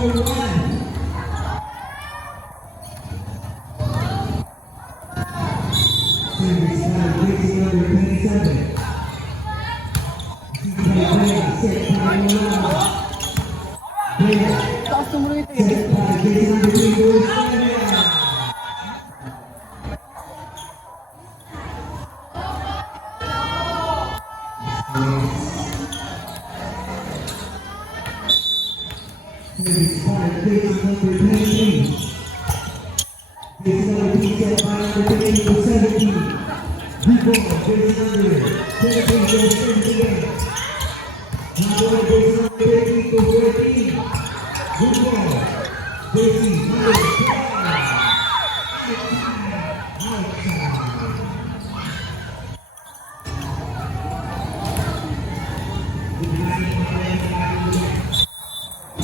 Taas naman ito eh.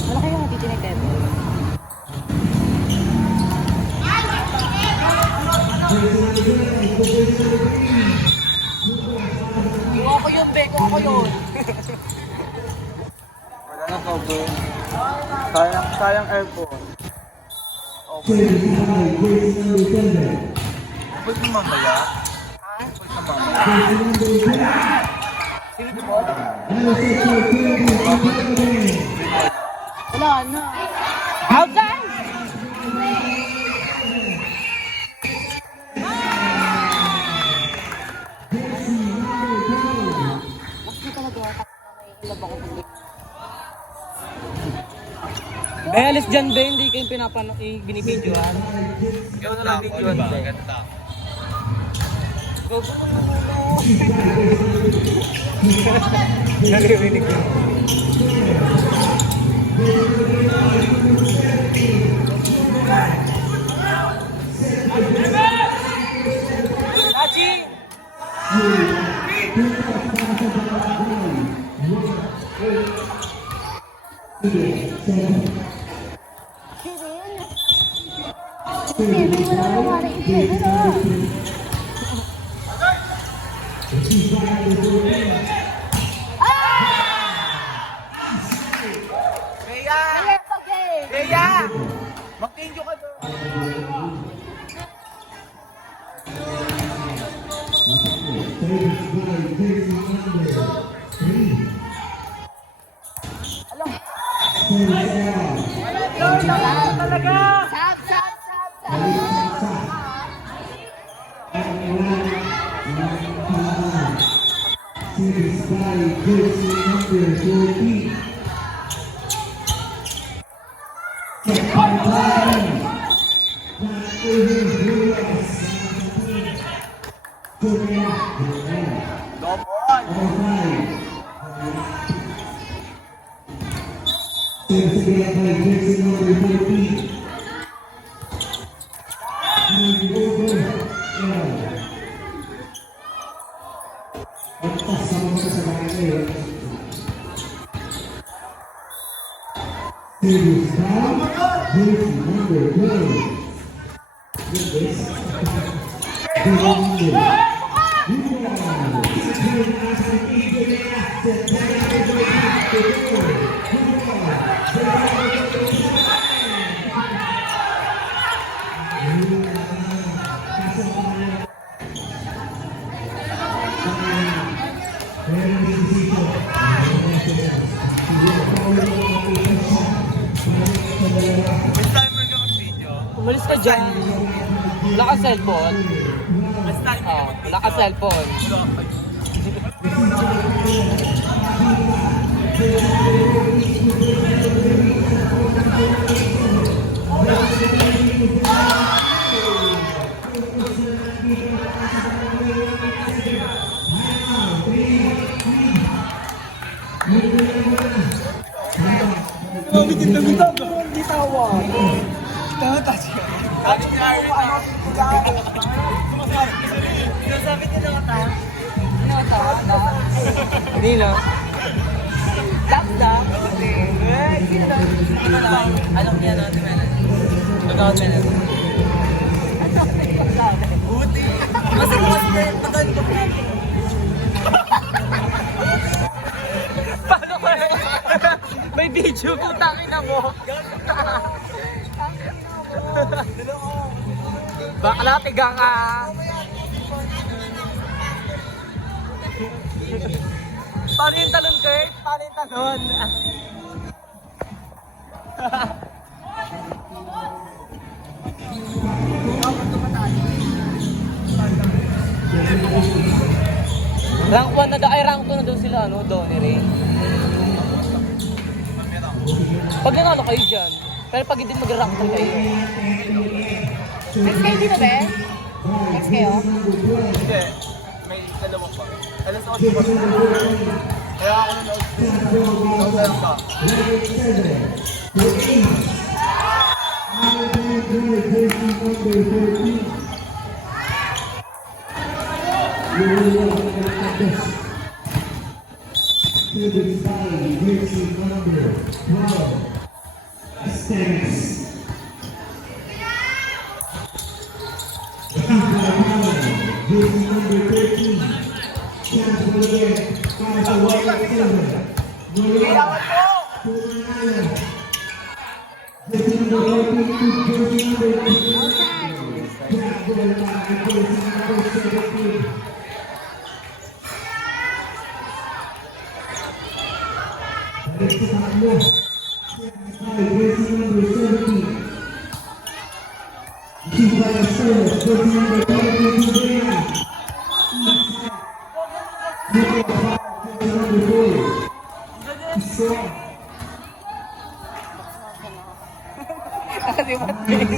Malaki yung natitinig kayo. Kuha ko yun, be. Kuha ko yun. Wala na cover. Sayang airport. Okay. Pwede naman ba yan? Ha? Pwede naman ba? Sino di ba? Wala na. Outside! Bakit talaga may ilab ako pag alis dyan, be. Hindi kayong binibidyoan. Ikaw na lang videoan ba? Ganda. Narinig ko. Haji! Leia! Mag-thank you ka doon. Talaga! Sab! Umalis ka dyan. Wala ka cellphone. Wala ka cellphone. Hindi tawa. Hindi lang. Dap-dap. Anong yan natin, Melan? Pagkakot, Melan. Buti. Mas pagkakot ko. Paano ko? May video, putang ina mo. Bakla, tiga ka. Paano yung talon, Kurt? Paano yung talon? Rank 1 na ay rank 2 na daw sila, ano, Donnery. Pag nanalo kayo dyan, pero pag hindi mag-rank 3 kayo. Next kayo dito, be? Next kayo? Hindi. May dalawa pa. Alam sa kasi pa. Kaya ako nanood. Nanood ka.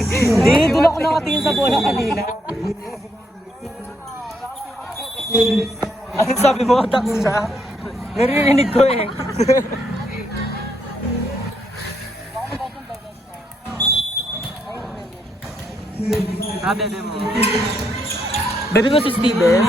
Hindi, doon ako nakatingin sa bola kanina. Ano sabi mo, atak siya? Naririnig ko eh. Bebe mo. Bebe mo si Steven?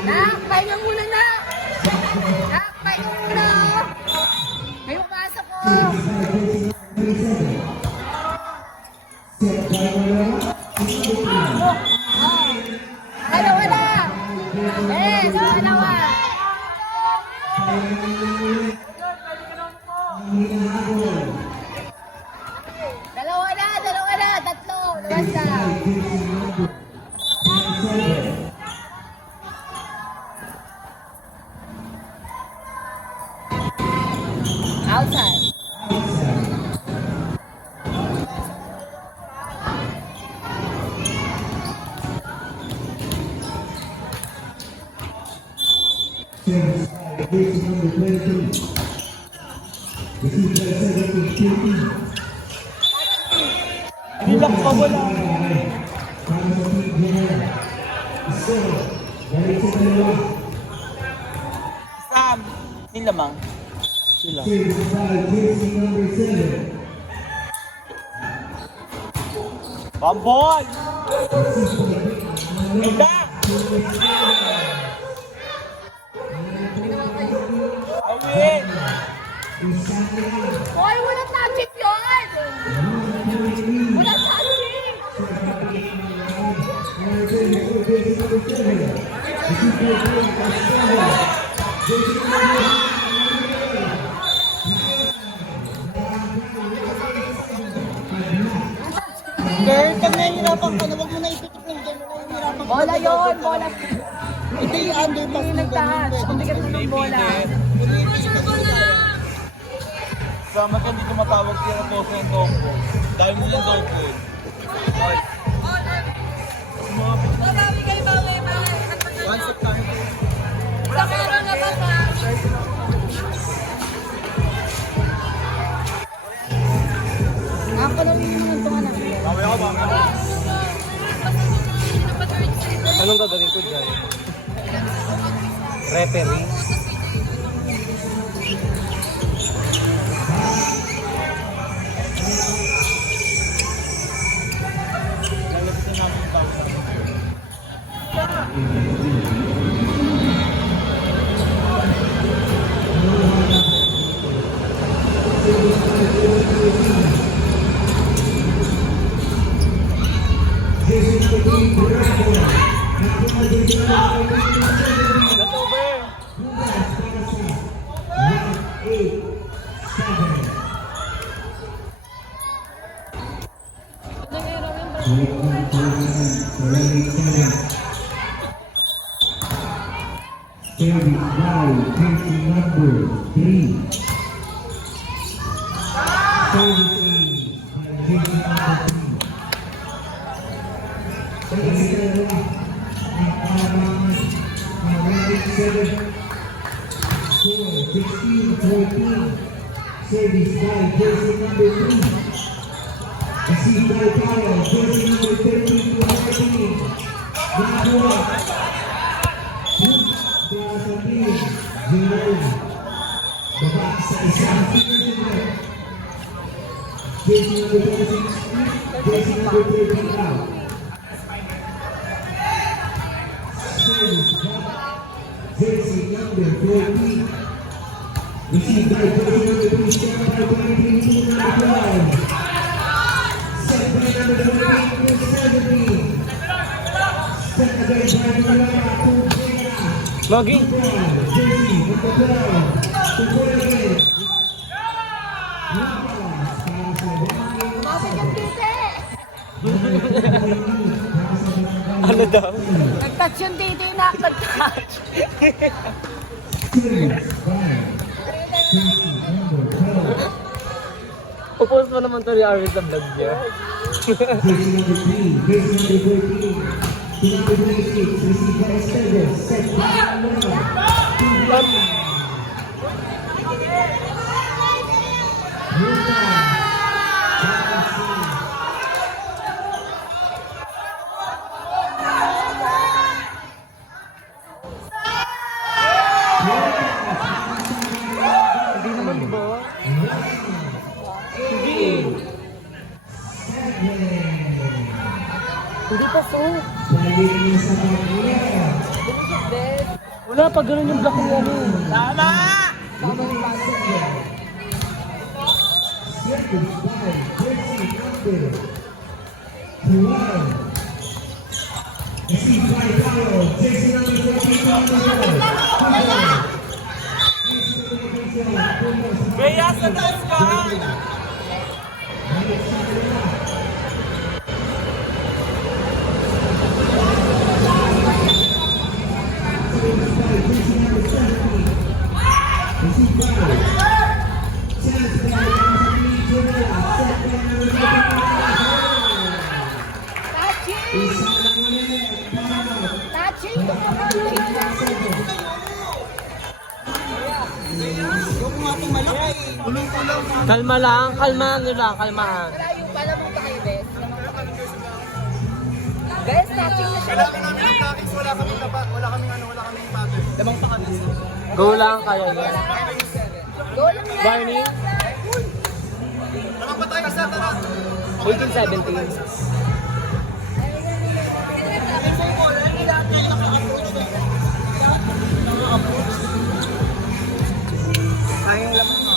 Nak, pahinga muna na! Nak, pahinga muna! May papasok ko! Dalawa na! Yes, dalawa! Dalawa na! Tatlo! Labas na! Outside. Bilang pa wala. Sam! Yung lamang. Sila. Bambol! Ganda! I win! Hoy, wala touching yun! Wala touching! Girl, pag nahihirapan ka na, huwag mo na itutok ng gano'n. Nahihirapan ka Bola na. yun! Bola! Ito yung underpass Hindi ng nag-touch. ganun. Kung bigat mo ng bola. Sama ka hindi tumatawag siya na toso ng doggo. Dahil mo yung doggo eh. One step tayo. Sa meron na ba sa... Ako lang yung ito anak. Mamaya ako, mamaya. Anong gagawin ko dyan? Referee? Lalapitan namin yung bangsa. That's over! Service now, jersey number 3. Servicing by jersey number 3. Ang parang ranking 7. Score 16-14. Service by jersey number 3. Received by Powell, jersey number 13 to 19. Blackwood. Para sa team, Jerome. Baba sa isang team. Jersey number 26, jersey number 13 out. Service back, jersey number 14. Received by jersey number 3, step by 23 to number 12. Set by number 28 to 17. Set again by number 2. Logi! Bakit yung titi? Ano daw? Nag-touch yung titi na. Nag-touch. Upos mo naman to ni Arvin sa vlog niya. Hindi naman, di ba? Hindi. Hindi pa so. Wala pa ganun yung block niya ano. Tama! Tama yung paano. Kaya sa taas ka! Touching! Kalma lang, kalmaan nyo lang, kalmaan. Malayo pa naman tayo, Bes. Bes, touching na siya. Kailangan namin ng practice, wala kaming pattern. Lamang pa kami. Go lang kayo. Go lang na. Barney, Lamang pa tayo sa tara. 18-17. Sayang laman mo.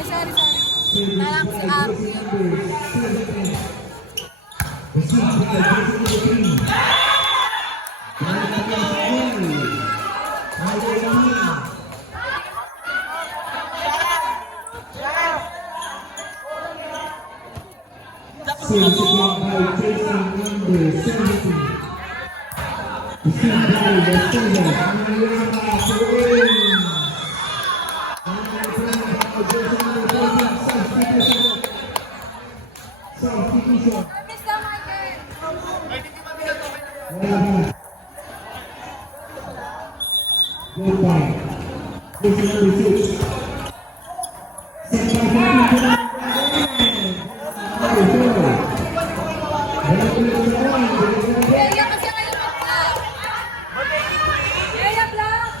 Ay, sorry. Nalang si Art. Mr. Michael. Kaya kasi kayo mag-up. Kaya lang.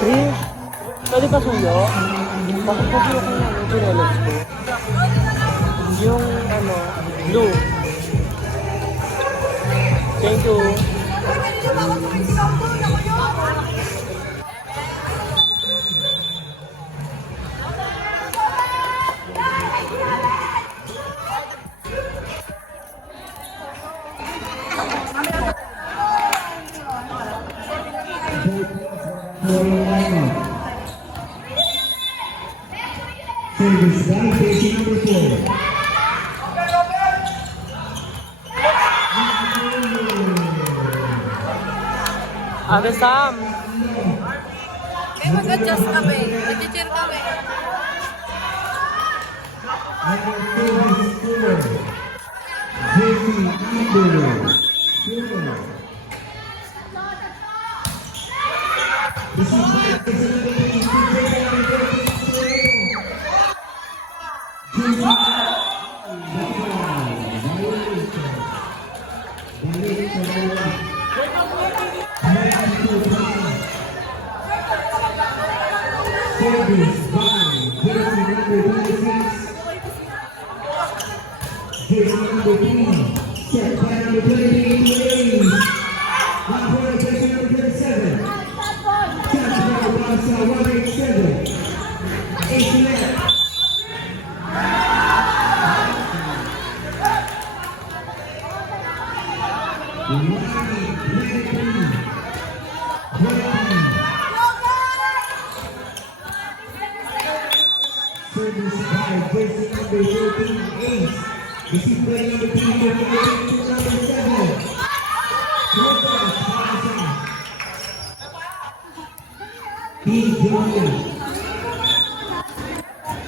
Chris, pwede pa suyo? Bakit pa suyo ko yung chinelas ko? Yung ano, blue. Thank you. Service by station number 4. Ate Sam! Kaya mag-adjust kami. Nag-cheer kami.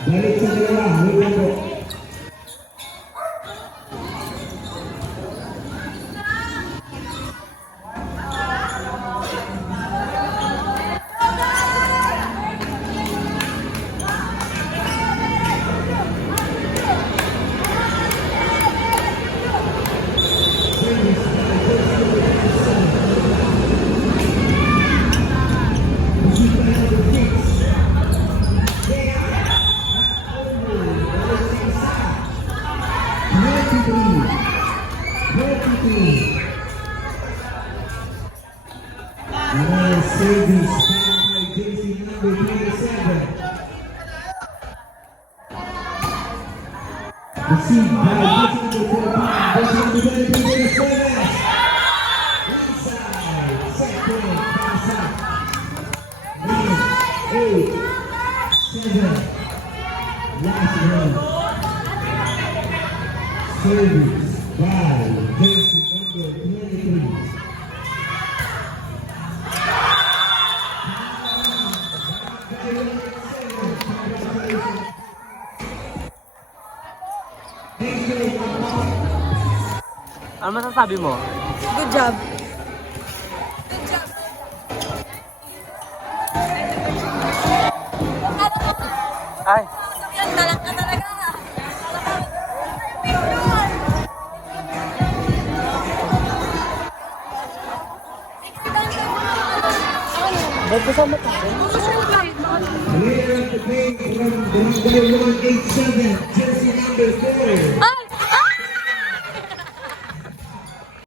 Balik sa dalawa, mula po. received by jersey number 14, jersey number 23, Venezuela. Inside, second, pass up. 9, 8, 7. Last one. Service by jersey number 23. Ano masasabi mo? Good job. Ay, Yan, talang ka talaga. ba't kasama tayo? Leader of the game from the number 187, jersey number 4. Ay!